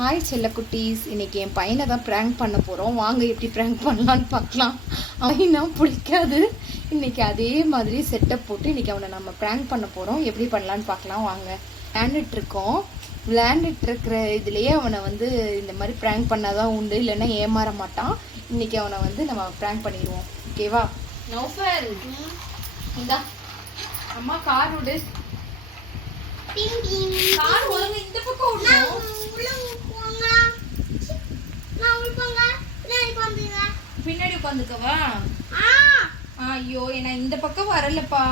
Hi செல்ல குட்டீஸ், இன்றைக்கி என் பையனை தான் ப்ராங்க் பண்ண போகிறோம். வாங்க எப்படி ப்ராங்க் பண்ணலான்னு பார்க்கலாம். அவனா பிடிக்காது. இன்றைக்கி அதே மாதிரி செட்டப் போட்டு இன்றைக்கி அவனை நம்ம ப்ராங்க் பண்ண போகிறோம். எப்படி பண்ணலான்னு பார்க்கலாம் வாங்க. விளையாண்டுட்ருக்கோம். விளையாண்டுட்ருக்கிற இதுலேயே அவனை வந்து இந்த மாதிரி ப்ராங்க் பண்ணாதான் உண்டு, இல்லைன்னா ஏமாற மாட்டான். இன்றைக்கி அவனை வந்து நம்ம ப்ராங்க் பண்ணிடுவோம். ஓகேவா? நௌஃபல், இந்தா அம்மா கார் விடு. கார் ஒழுங்கு இந்த பக்கம் விடணும். பின்னாடி உட்காந்துக்கவா? ஐயோ, நான் இந்த பக்கம் வரலப்பா.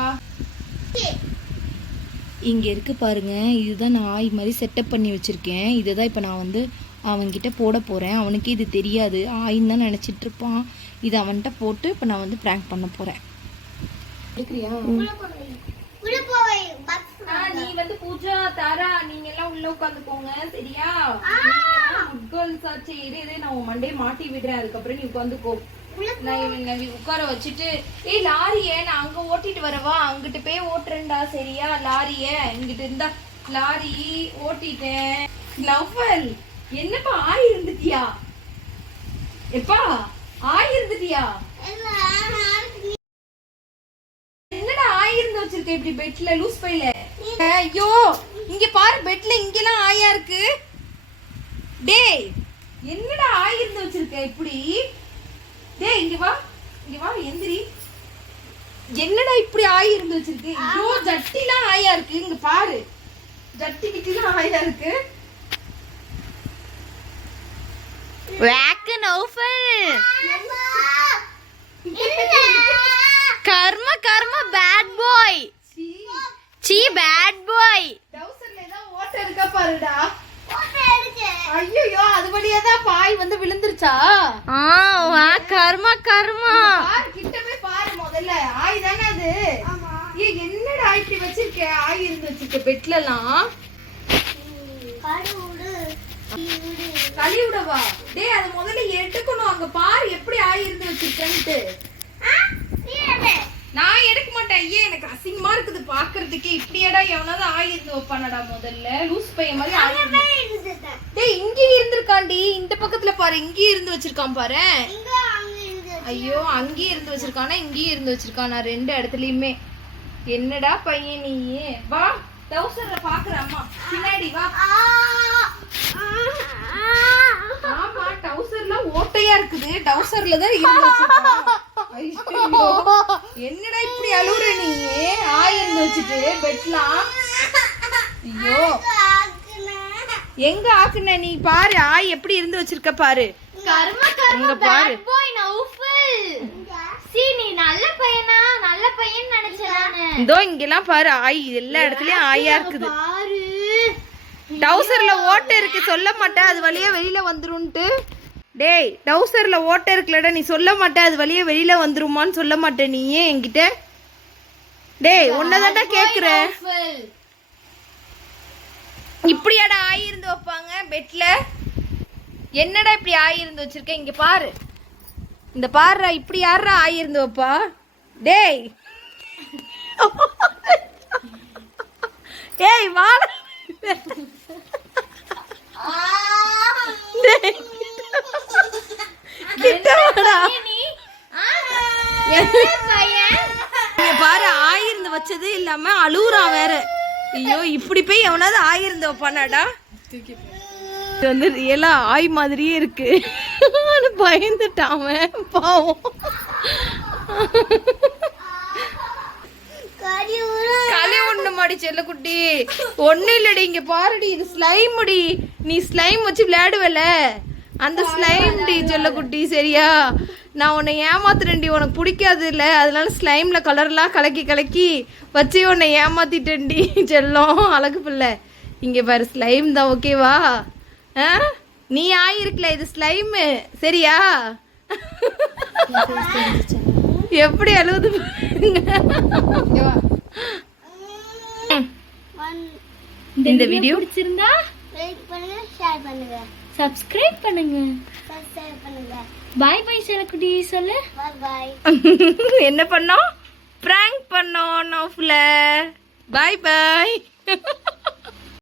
இங்க இருக்கு பாருங்க, இதுதான் நான் ஆய் மாதிரி செட்டப் பண்ணி வச்சிருக்கேன். இதுதான் இப்ப நான் வந்து அவன்கிட்ட போட போறேன். அவனுக்கு இது தெரியாது, ஆயின்னு தான் நினைச்சிட்டு இருப்பான். இது அவன்கிட்ட போட்டு இப்ப நான் வந்து பிராங்க் பண்ண போறேன். நீ வந்து பூஜா தாரா நீங்க எல்லாம் உள்ள உட்காந்துக்கோங்க, சரியா? குட் கேர்ள்ஸ் ஆச்சு. இரு நான் உன் மண்டே மாட்டி விடுறேன், அதுக்கப்புறம் நீ உட்காந்துக்கோ. நான் உட்கார வச்சுட்டு லாரிய நான் அங்க ஓட்டிட்டு வரவா? அங்கிட்டு போய் ஓட்டுறேன்டா, சரியா? லாரிய இங்கிட்டு இருந்தா லாரி ஓட்டிட்டேன். நௌஃபல், என்னப்பா ஆய் இருந்துட்டியா? எப்பா ஆய் இருந்துட்டியா? என்னடா ஆயிருந்து வச்சிருக்க இப்படி பெட்ல லூஸ் பையில? ஐயோ, இங்க பாரு, பெட்ல இங்கெல்லாம் ஆயா இருக்கு. டேய், என்னடா ஆயிருந்து வச்சிருக்க இப்படி? டேய், இங்க வா எந்திரி. என்னடா இப்படி ஆயிருந்து வச்சிருக்கு? ஐயோ, ஜட்டிலாம் ஆயா இருக்கு. இங்க பாரு, ஜட்டி கிட்டிலாம் ஆயா இருக்கு. வாக்கு நௌஃபல், கர்ம பேட் பாய். சீ பேட் பாய். டவுசர்ல ஏதோ ஓட்ட இருக்கா பாருடா. ஐயோ, அது வழியா தான் பாய் வந்து விழுந்துருச்சா? வா கர்ம பாரு, கிட்ட போய் பாரு முதல்ல. ஆய் தானே அது? என்னடா இப்படி வச்சிருக்க? ஆய் இருந்து வச்சிருக்க பெட்லலாம். கழிவுடவா? டேய், அது முதல்ல எடுக்கணும். அங்க பாரு எப்படி ஆய் இருந்து வச்சிருக்கேன்ட்டு. நான் எடுக்க மாட்டேன். எனக்கு அசிங்கமா இருக்குது பாக்குறதுக்கே. இப்படியேடா எவனாவது ஆயிருந்து வைப்பானடா முதல்ல? லூஸ் பையன் மாதிரி ஆயிருந்து. டேய், இங்கே இருந்திருக்காண்டி. இந்த பக்கத்துல பாரு, இங்கேயும் இருந்து வச்சிருக்கான் பாரு. ஐயோ, அங்கேயும் இருந்து வச்சிருக்கானா இங்கேயும் இருந்து வச்சிருக்கானா? ரெண்டு இடத்துலயுமே. என்னடா பையன் நீ? வா, டவுசர்ல பாக்குற அம்மா பின்னாடி வா. ஆமா, டவுசர்ல ஓட்டையா இருக்குது. டவுசர்ல தான் இருந்து வச்சிருக்கான். என்னடா இப்படி அழுவுற நீ? ஆயிருந்து வச்சுட்டு பெட்லாம். ஐயோ, எங்க ஆக்குன நீ? பாரு, ஆய் எப்படி இருந்து வச்சிருக்க பாரு. கர்ம பேட் பாய் நௌஃபல். சீ, நீ நல்ல பையனா? நல்ல பையன் நினைச்சேன் நானு. இதோ இங்கெல்லாம் பாரு, ஆய் எல்லா இடத்துலயும் ஆயா இருக்குது. டவுசர்ல ஓட்டை இருக்கு, சொல்ல மாட்டேன் அது வழியா வெளியில வந்துரும்ட்டு. டேய், டவுசர்ல ஓட்டை இருக்குல்லடா, நீ சொல்ல மாட்டே அது வழியா வெளியில வந்துருமான்னு சொல்ல மாட்டேன் நீ ஏன் என்கிட்ட? டேய், உன்னதான்டா கேக்குறேன். இப்படியாடா ஆயிருந்து வைப்பாங்க பெட்ல? என்னடா இப்படி ஆயிருந்து வச்சிருக்க? இங்க பாரு, இந்த பாருடா, இப்படி யாரா ஆயிருந்து வைப்பா? டேய் டேய் வா. பாரு, ஆயிருந்து வச்சது இல்லாம அழுவுறான் வேற. ஐயோ, இப்படி போய் எவனாவது ஆயிருந்து வைப்பானாடா? இது வந்து ரியலா ஆய் மாதிரியே இருக்கு. பயந்துட்டான் பாவம். களி ஒண்ணு மாடி செல்ல குட்டி. ஒண்ணு இல்லடி, இங்க பாருடி, இது ஸ்லைம் டி. நீ ஸ்லைம் வச்சு விளையாடுவல, அந்த ஸ்லைம் டி செல்ல குட்டி, சரியா? நான் உன்னை ஏமாத்துறேன்டி, உனக்கு பிடிக்காது இல்ல, அதனால ஸ்லைம்ல கலர்லாம் கலக்கி வச்சு உன்னை ஏமாத்திட்டேன்டி செல்லம். அழகு பிள்ளை, இங்க பாரு, ஸ்லைம் தான், ஓகேவா? நீ ஆயிருக்கல, இது ஸ்லைம், சரியா? எப்படி அழுவுது இந்த வீடியோ பிடிச்சிருந்தா லைக் பண்ணுங்க, ஷேர் பண்ணுங்க, சப்ஸ்கிரைப் பண்ணுங்க. பாய் பாய் செல்லக்குட்டி சொல்லு. பாய். என்ன பண்ணோம்? பிராங்க் பண்ணோம் நௌஃபல. பாய் பாய்.